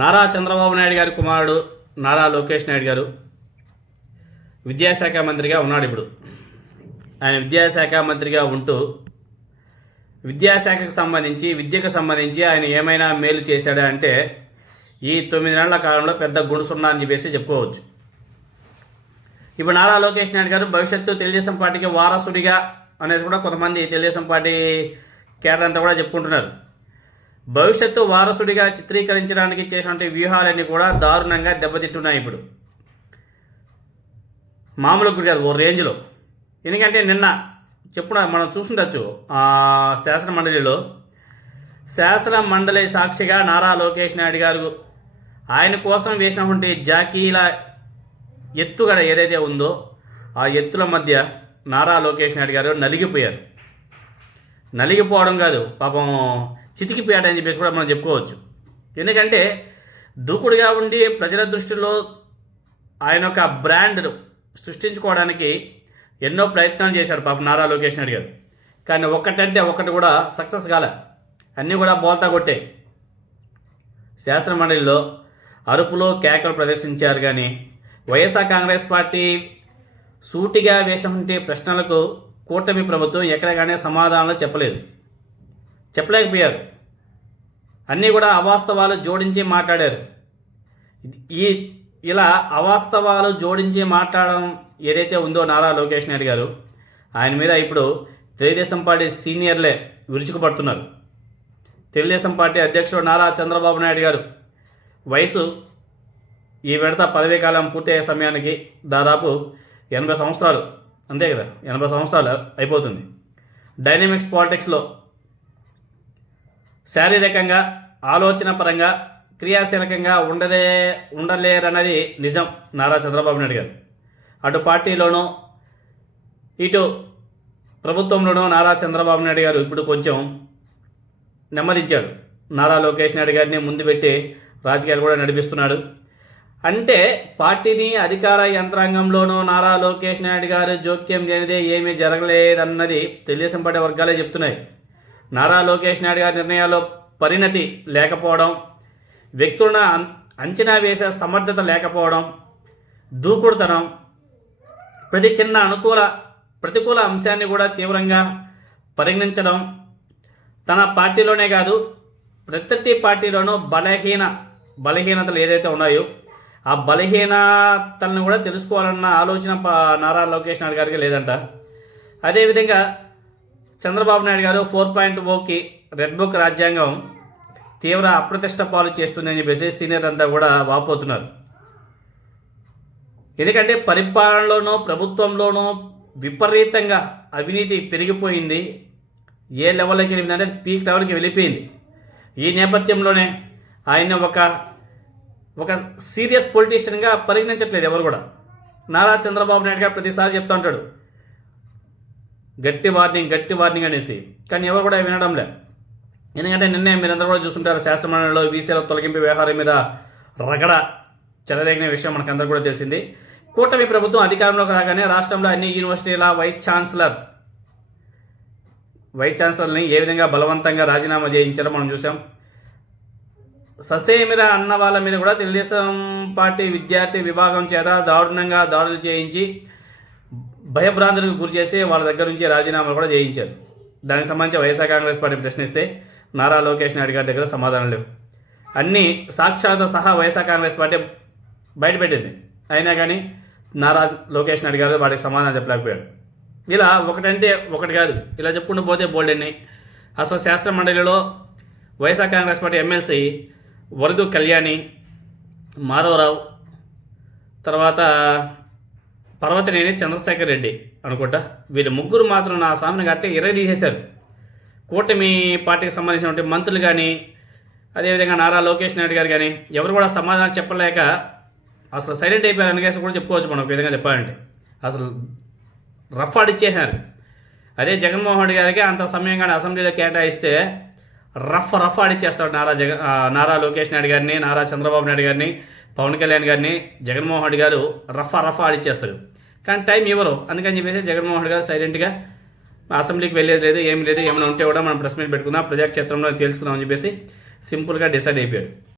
నారా చంద్రబాబు నాయుడు గారి కుమారుడు నారా లోకేష్ నాయుడు గారు విద్యాశాఖ మంత్రిగా ఉన్నాడు ఇప్పుడు. ఆయన విద్యాశాఖ మంత్రిగా ఉంటూ విద్యాశాఖకు సంబంధించి విద్యకు సంబంధించి ఆయన ఏమైనా మేలు చేశాడా అంటే ఈ తొమ్మిది నెలల కాలంలో పెద్ద గుడుసున్నా అని చెప్పేసి చెప్పుకోవచ్చు. ఇప్పుడు నారా లోకేష్ నాయుడు గారు భవిష్యత్తు తెలుగుదేశం పార్టీకి వారసుడిగా అనేసి కూడా కొంతమంది తెలుగుదేశం పార్టీ కేటర్ అంతా కూడా చెప్పుకుంటున్నారు. భవిష్యత్తు వారసుడిగా చిత్రీకరించడానికి చేసినటువంటి వ్యూహాలన్నీ కూడా దారుణంగా దెబ్బతింటున్నాయి ఇప్పుడు. మామూలు గుడి కాదు ఓ రేంజ్లో. ఎందుకంటే నిన్న చెప్పున మనం చూసుండొచ్చు శాసన మండలిలో శాసన మండలి సాక్షిగా నారా లోకేష్ నాయుడు గారు ఆయన కోసం వేసినటువంటి జాకీల ఎత్తుగడ ఏదైతే ఉందో ఆ ఎత్తుల మధ్య నారా లోకేష్ నాయుడు గారు నలిగిపోయారు. నలిగిపోవడం కాదు. పాపం చితికిపేట అని చెప్పేసి కూడా మనం చెప్పుకోవచ్చు. ఎందుకంటే దూకుడుగా ఉండి ప్రజల దృష్టిలో ఆయన ఒక బ్రాండ్ సృష్టించుకోవడానికి ఎన్నో ప్రయత్నాలు చేశారు పాపం నారా లోకేష్ నాయుడు గారు. కానీ ఒక్కటంటే ఒక్కటి కూడా సక్సెస్ కాలే. అన్నీ కూడా బోల్తా కొట్టాయి శాసన మండలిలో అరుపులో కేకలు ప్రదర్శించారు కానీ వైఎస్ఆర్ కాంగ్రెస్ పార్టీ సూటిగా వేసినటువంటి ప్రశ్నలకు కూటమి ప్రభుత్వం ఎక్కడగానే సమాధానాలు చెప్పలేదు. చెప్పలేకపోయారు. అన్నీ కూడా అవాస్తవాలు జోడించి మాట్లాడారు. ఈ ఇలా అవాస్తవాలు జోడించి మాట్లాడడం ఏదైతే ఉందో నారా లోకేష్ నాయుడు గారు ఆయన మీద ఇప్పుడు తెలుగుదేశం పార్టీ సీనియర్లే విరుచుకుపడుతున్నారు. తెలుగుదేశం పార్టీ అధ్యక్షుడు నారా చంద్రబాబు నాయుడు గారు వయసు ఈ విడత పదవీ కాలం పూర్తయ్యే సమయానికి దాదాపు ఎనభై సంవత్సరాలు అంతే కదా ఎనభై సంవత్సరాలు అయిపోతుంది. డైనమిక్స్ పాలిటిక్స్లో శారీరకంగా ఆలోచన పరంగా క్రియాశీలకంగా ఉండలే ఉండలేరన్నది నిజం నారా చంద్రబాబు నాయుడు గారు. అటు పార్టీలోనూ ఇటు ప్రభుత్వంలోనూ నారా చంద్రబాబు నాయుడు గారు ఇప్పుడు కొంచెం నెమ్మదించాడు నారా లోకేష్ నాయుడు గారిని ముందు పెట్టి రాజకీయాలు కూడా నడిపిస్తున్నాడు. అంటే పార్టీని అధికార యంత్రాంగంలోనూ నారా లోకేష్ నాయుడు గారు జోక్యం లేనిదే ఏమీ జరగలేదన్నది తెలుగుదేశం పార్టీ వర్గాలే చెప్తున్నాయి. నారా లోకేష్ నాయుడు గారి నిర్ణయాల్లో పరిణతి లేకపోవడం వ్యక్తులను అంచనా వేసే సమర్థత లేకపోవడం దూకుడుతనం ప్రతి చిన్న అనుకూల ప్రతికూల అంశాన్ని కూడా తీవ్రంగా పరిగణించడం తన పార్టీలోనే కాదు ప్రత్యర్థి పార్టీలోనూ బలహీన బలహీనతలు ఏదైతే ఉన్నాయో ఆ బలహీనతలను కూడా తెలుసుకోవాలన్న ఆలోచన ప- నారా లోకేష్ నాయుడు గారికి లేదంట. అదేవిధంగా చంద్రబాబు నాయుడు గారు ఫోర్ పాయింట్ ఓకి రెడ్ బుక్ రాజ్యాంగం తీవ్ర అప్రతిష్ట పాలు చేస్తుందని చెప్పేసి సీనియర్ అంతా కూడా వాపోతున్నారు. ఎందుకంటే పరిపాలనలోనూ ప్రభుత్వంలోనూ విపరీతంగా అవినీతి పెరిగిపోయింది. ఏ లెవెల్కి వెళ్ళిందంటే పీక్ లెవెల్కి వెళ్ళిపోయింది. ఈ నేపథ్యంలోనే ఆయన ఒక ఒక సీరియస్ పొలిటీషియన్గా పరిగణించట్లేదు ఎవరు కూడా. నారా చంద్రబాబు నాయుడు గారు ప్రతిసారి చెప్తూ ఉంటాడు. గట్టి వార్నింగ్ గట్టి వార్నింగ్ అనేసి. కానీ ఎవరు కూడా వినడం లే ఎందుకంటే నిన్నే మీరందరూ కూడా చూస్తుంటారు శాస్త్రమండలిలో వీసీల తొలగింపు వ్యవహారం మీద రగడ చెలరేగిన విషయం మనకందరూ కూడా తెలిసింది. కూటమి ప్రభుత్వం అధికారంలోకి రాగానే రాష్ట్రంలో అన్ని యూనివర్సిటీల వైస్ ఛాన్సలర్ వైస్ ఛాన్సలర్ని ఏ విధంగా బలవంతంగా రాజీనామా చేయించారో మనం చూసాం ససేమిరా అన్న వాళ్ళ మీద కూడా తెలుగుదేశం పార్టీ విద్యార్థి విభాగం చేత దారుణంగా దాడులు చేయించి భయభ్రాంతులకు గురి చేసి వాళ్ళ దగ్గర నుంచి రాజీనామాలు కూడా చేయించారు. దానికి సంబంధించి వైఎస్ఆర్ కాంగ్రెస్ పార్టీ ప్రశ్నిస్తే నారా లోకేష్ నాయుడు గారి దగ్గర సమాధానం లేవు. అన్ని సాక్ష్యాలతో సహా వైఎస్ఆర్ కాంగ్రెస్ పార్టీ బయటపెట్టింది. అయినా కానీ నారా లోకేష్ నాయుడు గారు వాటికి సమాధానం చెప్పలేకపోయాడు. ఇలా ఒకటంటే ఒకటి కాదు. ఇలా చెప్పుకుంటూ పోతే బోల్డ్ అసలు శాస్త్ర మండలిలో YSR Congress party MLC Varadu Kalyani Madhavarao తర్వాత పర్వతనేని చంద్రశేఖర్ రెడ్డి అనుకుంటా. వీళ్ళు ముగ్గురు మాత్రం నా సామెను కట్టి ఇరవై తీసేశారు. కూటమి పార్టీకి సంబంధించినటువంటి మంత్రులు కానీ అదేవిధంగా నారా లోకేష్ నాయుడు గారు కానీ ఎవరు కూడా సమాధానం చెప్పలేక అసలు సైలెంట్ అయిపోయారు అనేసి కూడా చెప్పుకోవచ్చు మనం ఒక విధంగా చెప్పాలంటే. అసలు రఫ్ ఆడిచ్చేసినారు. అదే జగన్మోహన్ రెడ్డి గారికి అంత సమయం కానీ అసెంబ్లీలో కేటాయిస్తే రఫ్ రఫ్ ఆడిచ్చేస్తాడు నారా జగ నారా లోకేష్ నాయుడు గారిని నారా చంద్రబాబు నాయుడు గారిని పవన్ కళ్యాణ్ గారిని జగన్మోహన్ రెడ్డి గారు రఫ్ రఫ్ ఆడిచ్చేస్తారు కానీ టైం ఇవ్వరు. అందుకని చెప్పేసి జగన్మోహన్ రెడ్డి గారు సైలెంట్గా అసెంబ్లీకి వెళ్ళేది లేదు ఏమి లేదు ఏమైనా ఉంటే కూడా మనం ప్రెస్ మీట్ పెట్టుకుందాం ప్రజాక్షేత్రంలో తెలుసుకుందాం అని చెప్పేసి సింపుల్గా డిసైడ్ అయిపోయాడు.